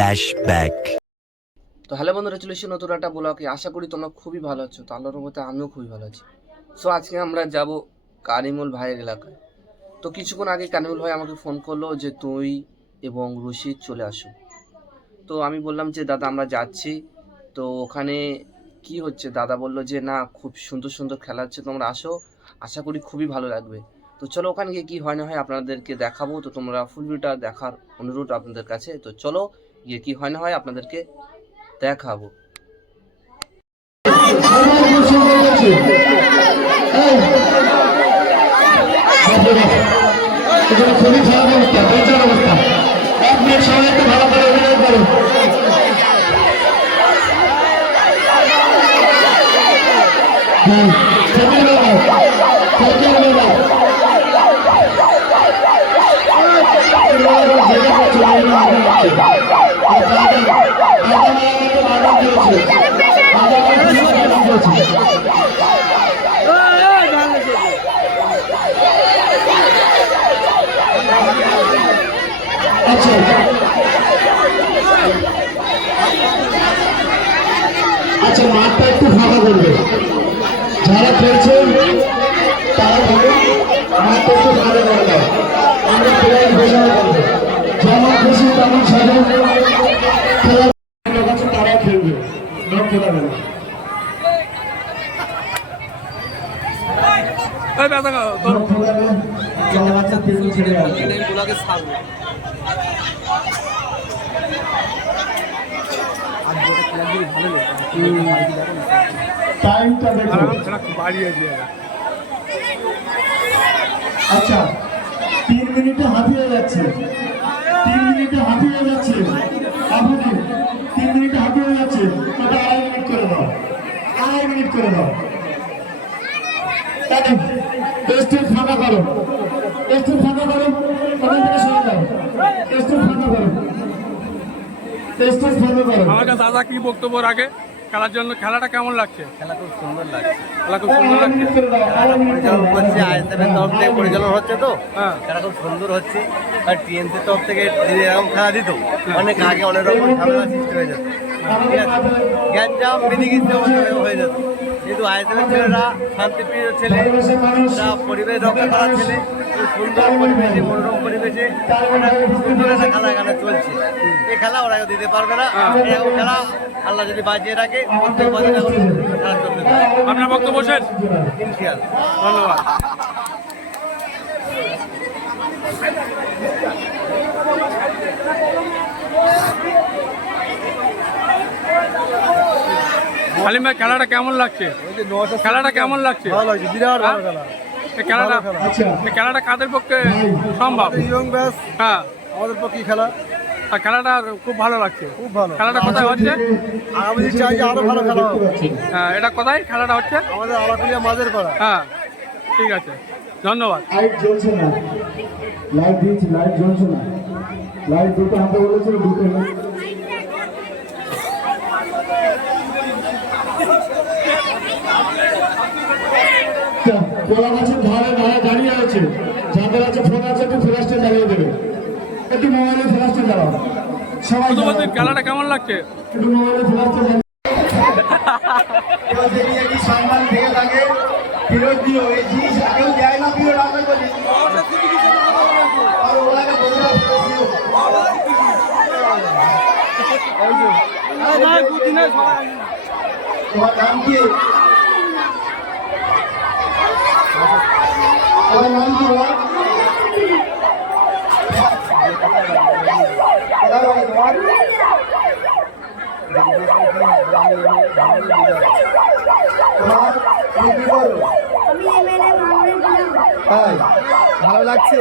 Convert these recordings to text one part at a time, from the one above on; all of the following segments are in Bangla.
ফ্ল্যাশব্যাক। তো হ্যালো বন্ধুরা, চলে এসেছি নতুন একটা ব্লগে। আশা করি তোমরা খুবই ভালো আছো। তো আল্লাহর রহমতে আমিও খুবই ভালো আছি। সো আজকে আমরা যাব কারিমুল ভাইয়ের এলাকায়। তো কিছুক্ষণ আগে কারিমুল ভাই আমাকে ফোন করলো যে তুই এবং রশিদ চলে আসো। তো আমি বললাম যে দাদা আমরা যাচ্ছি। তো ওখানে কি হচ্ছে? দাদা বললো যে না, খুব সুন্দর সুন্দর খেলা হচ্ছে, তোমরা আসো, আশা করি খুবই ভালো লাগবে। তো চলো ওখানে গিয়ে কী হয় না হয় আপনাদেরকে দেখাবো। তো তোমরা ফুল ভিডিওটা দেখার অনুরোধ আপনাদের কাছে। তো চলো গিয়ে কী হয় না হয় আপনাদেরকে দেখাবো। খুবই খারাপ অবস্থা, বেচার অবস্থা। এক মিনিট সময় একটু ভালো করে অভিনয় করুন। আচ্ছা, মাঠটা একটু ফাঁকা করবে, যারা খেলছে তারা মাঠটা একটু ফাঁকা করে দাও। আমরা প্লেয়ার ঘোষণা করবো, যেমন খুশি তেমন সাজা খেলা আছে, তারা খেলবে, নাম খেলাবে না। টাইমটা দেখো। আচ্ছা, 3 মিনিটে হাঁপিয়ে যাচ্ছে, 3 মিনিটে হাঁপিয়ে যাচ্ছে। আপনি 3 মিনিটে হাঁপিয়ে যাচ্ছে, ওটা 2.5 মিনিট করে দাও, 2.5 মিনিট করে দাও। টেস্টের ফাঁকা করো, টেস্টের ফাঁকা করো, ওখান থেকে সরে যাও। টেস্টের ফাঁকা করো, টেস্টের ফাঁকা করো। আমার কাছে দাদা কি বক্তব্য রাখে খেলার জন্য? খেলাটা কেমন লাগছে? খেলা খুব সুন্দর লাগছে। খেলা খুব সুন্দর লাগছে। পরিচালন করছে আইএসএফের তরফ থেকে পরিচালন হচ্ছে, তো হ্যাঁ, খেলা খুব সুন্দর হচ্ছে। আর টিএনসির তরফ থেকে যদি এরকম খেলা দিত, অনেক আগে অনেক রকম ঝামেলা সৃষ্টি হয়ে যেত, ঠিক আছে, গ্যাঞ্জাম বিধিগিদ্ধ হয়ে যেত। যেহেতু আইএসএফের ছেলেরা শান্তিপ্রিয় ছেলে, তারা পরিবেশ রক্ষা করার ছেলে, খুব সুন্দর পরিবেশে, মনোরম পরিবেশে সুন্দর একটা খেলা এখানে চলছে। এই খেলা ওরা দিতে পারবে না। এরকম খেলা আল্লাহ যদি বাঁচিয়ে রাখে, প্রত্যেক বছর খেলা চলতে থাকে। আপনার বক্তব্য শেষ? ইনশাআল্লাহ, ধন্যবাদ। সালিম ভাই, খেলাটা কেমন লাগছে? খেলাটা কেমন লাগছে? বিরাট ভালো খেলা। এই খেলাটা কাদের পক্ষে সম্ভব? ইয়ং ব্যাস হ্যাঁ, আমাদের পক্ষে খেলা আর খেলাটা খুব ভালো লাগছে। খুব ভালো। খেলাটা কোথায় হচ্ছে? আমি চাই যে আরো ভালো খেলা হবে। হ্যাঁ, এটা কোথায় খেলাটা হচ্ছে? আমাদের আলাকুলিয়া মাঝের পাড়া। হ্যাঁ, ঠিক আছে, ধন্যবাদ। লাইট জ্বলছে না, লাইট দিয়েছি, লাইট জ্বলছে না, লাইট দুটো হাতে বলেছিল, দুটো কোলা গাছের ধারে ধারে দাঁড়িয়ে আছে, যাদের আছে ফোন আছে একটু ফ্ল্যাশটা জ্বালিয়ে দেবে, একটু মোবাইলে ফ্ল্যাশটা জ্বালাও সবাই। খেলাটা কেমন লাগছে? একটু মোবাইলে ফ্ল্যাশটা জ্বালিয়ে সম্মান থেকে থাকে, ফেরত দিও। এই জিনিস কেউ দেয় না, প্রিয় রাখবে বলি, আর ওনাকে বলতে তোমার নাম কি? তোমার নাম কি? ভালো লাগছে।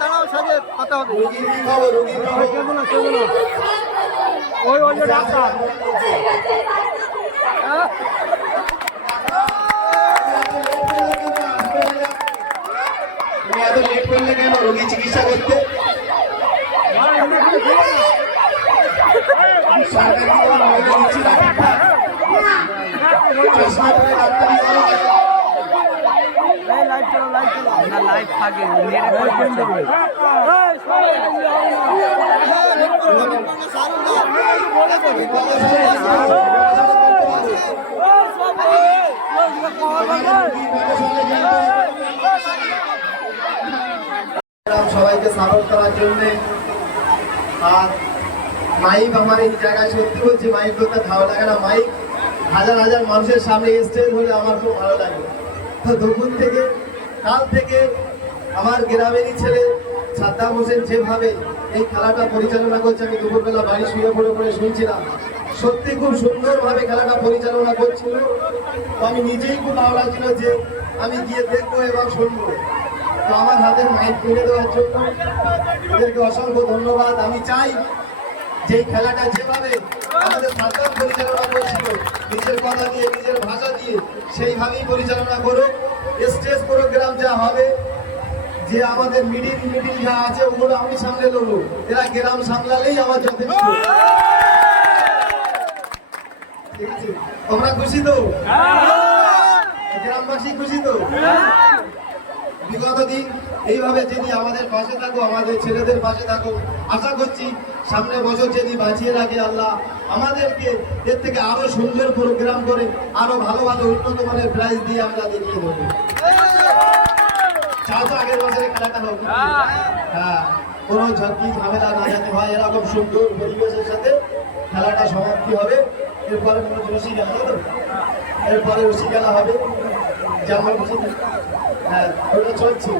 দাঁড়াও সাজেদ কথা হবে রোগীর কি খবর? রোগীর খবর? ওই যে ডাক্তার তুমি এত লেট করলে কেন রোগী চিকিৎসা করতে? সরকারি কোনো মহিলা দিচ্ছি না ঠিকঠাক? চশমা পরে ডাক্তারি করো কেন? সবাইকে সাপোর্ট করার জন্য। আর মাইক আমার এই জায়গায় সত্যি বলছি মাইক করতে ভালো লাগে না। মাইক হাজার হাজার মানুষের সামনে স্টেজ হলে আমার খুব ভালো লাগে। তো দুপুর থেকে কাল থেকে আমার গ্রামেরই ছেলে সাদ্দাম হোসেন যেভাবে এই খেলাটা পরিচালনা করছে, আমি দুপুরবেলা বাড়ি শুয়ে পড়ে শুনছিলাম। সত্যি খুব সুন্দরভাবে খেলাটা পরিচালনা করছিল। তো আমি নিজেই খুব ভালো লাগছিল যে আমি গিয়ে দেখবো এবং শুনবো। তো আমার হাতের মাইক কিনে দেওয়ার জন্য ওদেরকে অসংখ্য ধন্যবাদ। আমি চাই যে এই খেলাটা যেভাবে আমাদের সরকার পরিচালনা করছিল, নিজের কথা দিয়ে নিজের ভাষা দিয়ে সেইভাবেই পরিচালনা করুক। স্টেজ প্রোগ্রাম যা হবে, যে আমাদের মিটিং যা আছে ওগুলো আমি সামলে নেবো। এরা গ্রাম সামলালেই আমার যথেষ্ট। ঠিক আছে, তোমরা খুশি তো? গ্রামবাসী খুশি তো? বিগত দিন এইভাবে যদি আমাদের পাশে থাকো, আমাদের ছেলেদের পাশে থাকো, আশা করছি সামনে বছর যদি বাঁচিয়ে রাখে আল্লাহ আমাদেরকে এর থেকে আরো সুন্দর প্রোগ্রাম করে আরো ভালো ভালো উন্নত মানের প্রাইজ দিয়ে আমরা দেখিয়ে দেবো। চাও তো আগের বছরের খেলাটা হোক? হ্যাঁ, কোনো ঝক্কি ঝামেলা না যাতে হয়, এরকম সুন্দর পরিবেশের সাথে খেলাটা সমাপ্তি হবে। এরপরে কোনো রশি খেলা তো, এরপরে রশি খেলা হবে যেমন খুশি। হ্যাঁ, ওটা চলছে।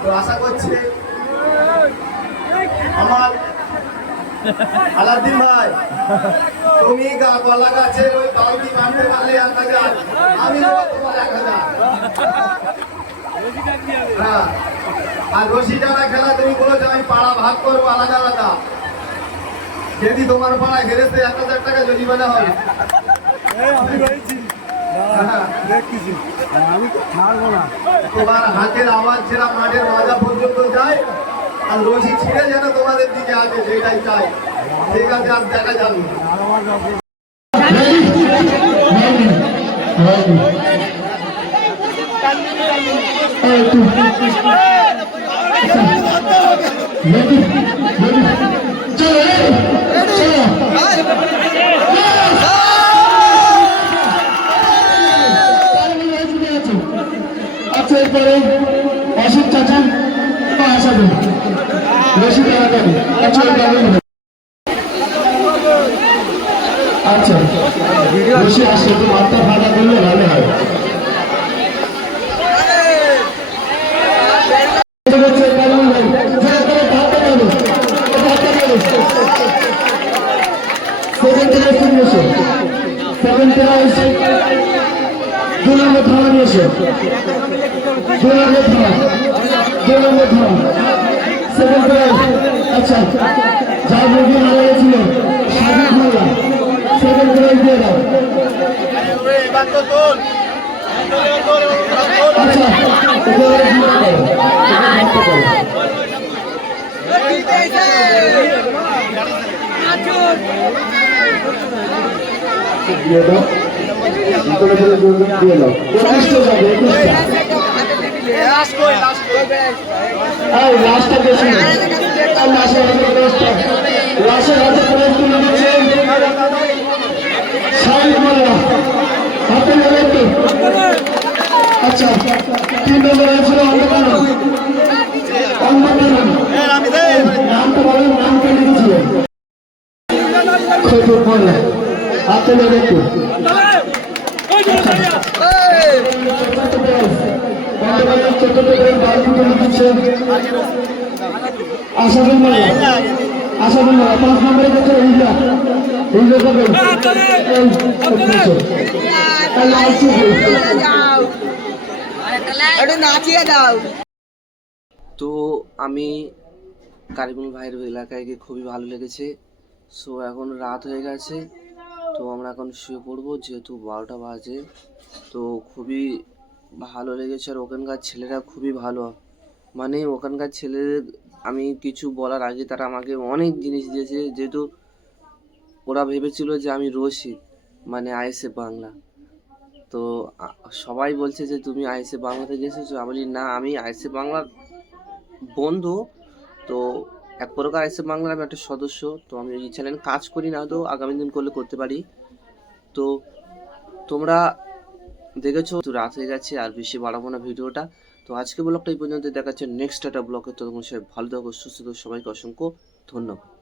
তো আশা করছি আমার আলাদিন ভাই, তুমি কলা গাছের ওই বালতি মারতে পারলে 1000, আমি দেবো তোমার 1000। হ্যাঁ, আর রশি টানা খেলা তুমি বলেছো আমি পাড়া ভাগ করবো আলাদা আলাদা। যদি তোমার পাড়া হেরেছে 1000 টাকা জরিমানা হবে। আমি রয়েছি দেখতেছি, আমি ছাড়বো না। তোমার হাতের আওয়াজ যেটা মাঠের মাজা পর্যন্ত যায়, আর রশি ছিঁড়ে যেন তোমাদের দিকে আসে, সেটাই চাই। ঠিক আছে, আজ দেখা যাবে। আচ্ছা, এরপরে অশোক চাচা আসা দেবে রশি দেওয়া যাবে। আচ্ছা, রশি আসছে তো মাথা ফাঁকা করলে ভালো হয়। আচ্ছা, যা মুরগি মারা গেছিল সাবিক মোল্লা, সেকেন্ড প্রাইজ দিয়ে দাও। আচ্ছা, দিয়ে দাও, দিয়ে দাও। লাস্টটা বেশি লাস্টের হাতে প্রাইজ তুলে দিচ্ছেন সাবিক মোল্লা, হাতে নেবে একটু। আচ্ছা, 3 নম্বর হয়েছিল নামটা বলেন, নাম কে লিখেছিলেন? খৈফুর মোল্লা, হাতে নেবে একটু। আশাফুল মোল্লা, 5 নম্বরে গেছে এই দেখো তো আমি কারিমুল ভাইয়ের এলাকায় গিয়ে খুবই ভালো লেগেছে। সো এখন রাত হয়ে গেছে, তো আমরা এখন শুয়ে পড়বো যেহেতু 12টা বাজে। তো খুবই ভালো লেগেছে, আর ওখানকার ছেলেরা খুবই ভালো। মানে ওখানকার ছেলেদের আমি কিছু বলার আগে তারা আমাকে অনেক জিনিস দিয়েছে, যেহেতু ওরা ভেবেছিল যে আমি রশিদ, মানে আইএসএফ বাংলা। তো সবাই বলছে যে তুমি আইএসএফ বাংলা থেকে এসেছো। আমি বলি না, আমি আইএসএফ বাংলার বন্ধু। তো এক প্রকার আইএসএফ বাংলার আমি একটা সদস্য। তো আমি এই চ্যানেল কাজ করি না, তো আগামী দিন করলে করতে পারি। তো তোমরা দেখেছো, তো রাত হয়ে গেছে, আর বেশি বাড়াবো না ভিডিওটা। তো আজকে ব্লগটা এই পর্যন্ত, দেখাচ্ছে নেক্সট একটা ব্লগে। তো তখন সবাই ভালো থাকো, সুস্থ থাকো, সবাইকে অসংখ্য ধন্যবাদ।